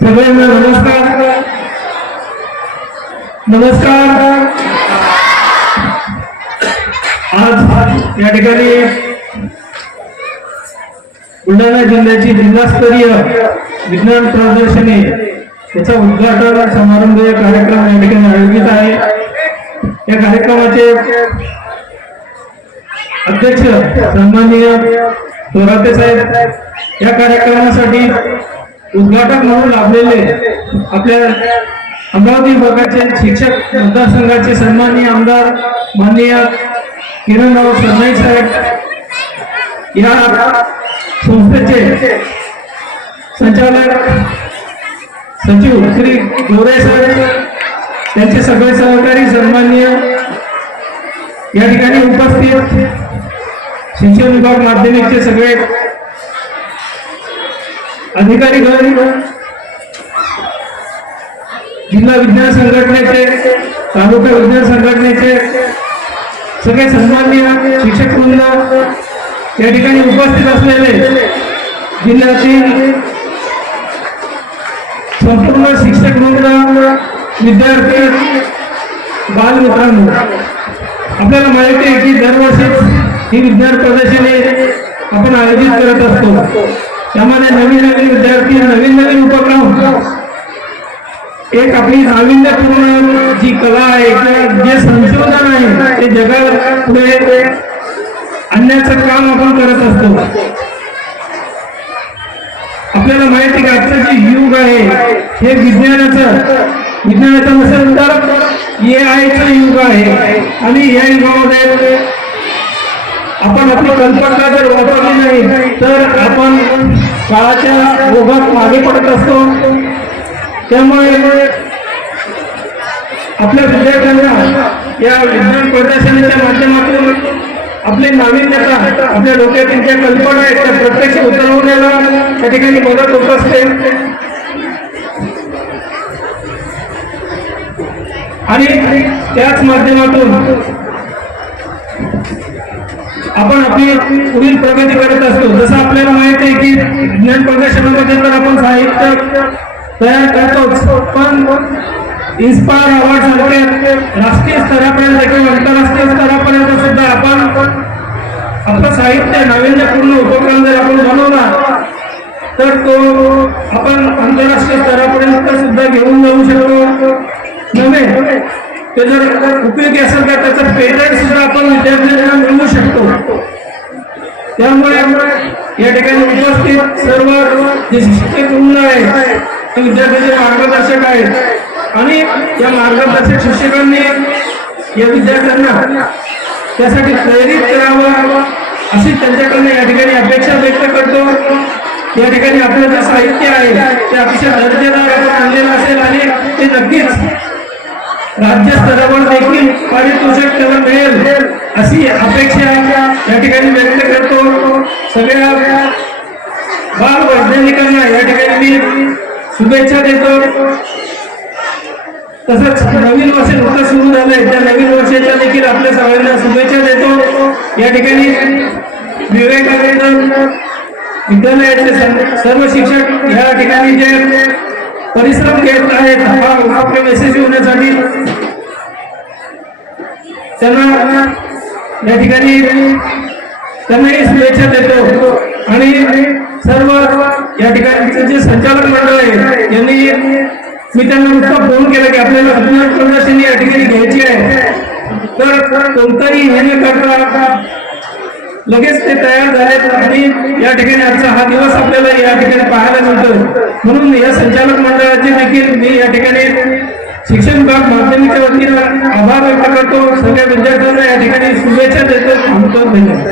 सगळ्यांना नमस्कार नमस्कार। आज या ठिकाणी बुलढाणा जिल्ह्याची जिल्हास्तरीय विज्ञान प्रदर्शनी याचा उद्घाटन समारंभ कार्यक्रम या ठिकाणी आयोजित आहे। या कार्यक्रमाचे अध्यक्ष सन्माननीय थोराते साहेब, या कार्यक्रमासाठी उद्घाटक म्हणून लाभलेले आपल्या अमरावती विभागाचे शिक्षक मतदारसंघाचे सन्माननीय आमदार माननीय किरणराव सरनाईक साहेब, या संस्थेचे संचालक सचिव श्री गोरे साहेब, त्यांचे सगळे सहकारी सन्माननीय या ठिकाणी उपस्थित शिक्षण विभाग माध्यमिकचे सगळे अधिकारीगण, जिल्हा विज्ञान संघटनेचे, तालुका विज्ञान संघटनेचे सगळे सन्माननीय शिक्षक वृंद, या ठिकाणी उपस्थित असलेले जिल्ह्यातील संपूर्ण शिक्षक वृंद, विद्यार्थी, बालमित्रांनो, आपल्याला माहिती आहे की दरवर्षी ही विज्ञान प्रदर्शनी आपण आयोजित करत असतो। त्यामध्ये नवीन नवीन विद्यार्थी, नवीन नवीन उपक्रम, एक आपली नाविन्यपूर्ण जी कला आहे, जे संशोधन आहे, ते जगापुढे आणण्याचं काम आपण करत असतो। आपल्याला माहिती की आजचं जे युग आहे हे विज्ञानाचं नसेल तर AI युग आहे, आणि या युगामध्ये आपण आपली कल्पना जर वापरली नाही तर आपण काळाच्या ओघात मागे पडत असतो। त्यामुळे आपल्या विद्यार्थ्यांना या विज्ञान प्रदर्शनाच्या माध्यमातून आपली नाविन्यता, आपल्या डोक्यातील ज्या कल्पना आहेत त्या प्रत्यक्ष उतरवण्याला त्या ठिकाणी मदत होत असते, आणि त्याच माध्यमातून आपण आपली पुढील प्रगती करत असतो। जसं आपल्याला माहित आहे की विज्ञान प्रदर्शनामध्ये तर आपण साहित्य तयार करतोच, पण इन्स्पायर अवॉर्ड सारखे राष्ट्रीय स्तरापर्यंत किंवा आंतरराष्ट्रीय स्तरापर्यंत सुद्धा आपण आपलं साहित्य, नाविन्यपूर्ण उपक्रम जर आपण बनवला तर तो आपण आंतरराष्ट्रीय स्तरापर्यंत सुद्धा घेऊन जाऊ शकतो। नव्हे ते जर उपयोगी असेल तर त्याचं पेटंट सुद्धा आपण विद्यार्थ्यांना मिळवू शकतो। त्यामुळे या ठिकाणी उपस्थित सर्व जे शिक्षक वृंद आहे ते विद्यार्थ्यांचे मार्गदर्शक आहेत, आणि या मार्गदर्शक शिक्षकांनी या विद्यार्थ्यांना त्यासाठी प्रेरित करावं अशी त्यांच्याकडनं या ठिकाणी अपेक्षा व्यक्त करतो। या ठिकाणी आपलं जे साहित्य आहे ते अतिशय दर्जेदार आपण आणलेलं असेल, आणि ते नक्कीच राज्य स्तरावर देखील पारितोषिक त्याला मिळेल अशी अपेक्षा या ठिकाणी व्यक्त करतो। सगळ्या बाल वैज्ञानिकांना या ठिकाणी मी शुभेच्छा देतो। तसंच नवीन वर्ष नुकतं सुरू झालंय, त्या नवीन वर्षाच्या देखील आपल्या सगळ्यांना शुभेच्छा देतो। या ठिकानी विवेकानंद विद्यालयाचे सर्व शिक्षक या ठिकाणी जे परिश्रम घेत आहेत हा उपक्रम यशस्वी होण्यासाठी, त्यांना या ठिकाणी त्यांनाही शुभेच्छा देतो। आणि सर्व या ठिकाणी जे संचालक मंडळ आहे यांनी, मी त्यांना नुसतं फोन केला की आपल्याला विज्ञान प्रदर्शनी या ठिकाणी घ्यायची आहे, तर कोणताही हे न करता लगेच ते तयार झालेत, आणि या ठिकाणी आजचा हा दिवस आपल्याला या ठिकाणी पाहायला मिळतो। म्हणून या संचालक मंडळाचे देखील मी या ठिकाणी शिक्षण विभाग माध्यमिकच्या वतीनं आभार व्यक्त करतो। सगळ्या विद्यार्थ्यांना या ठिकाणी शुभेच्छा देतो। धन्यवाद।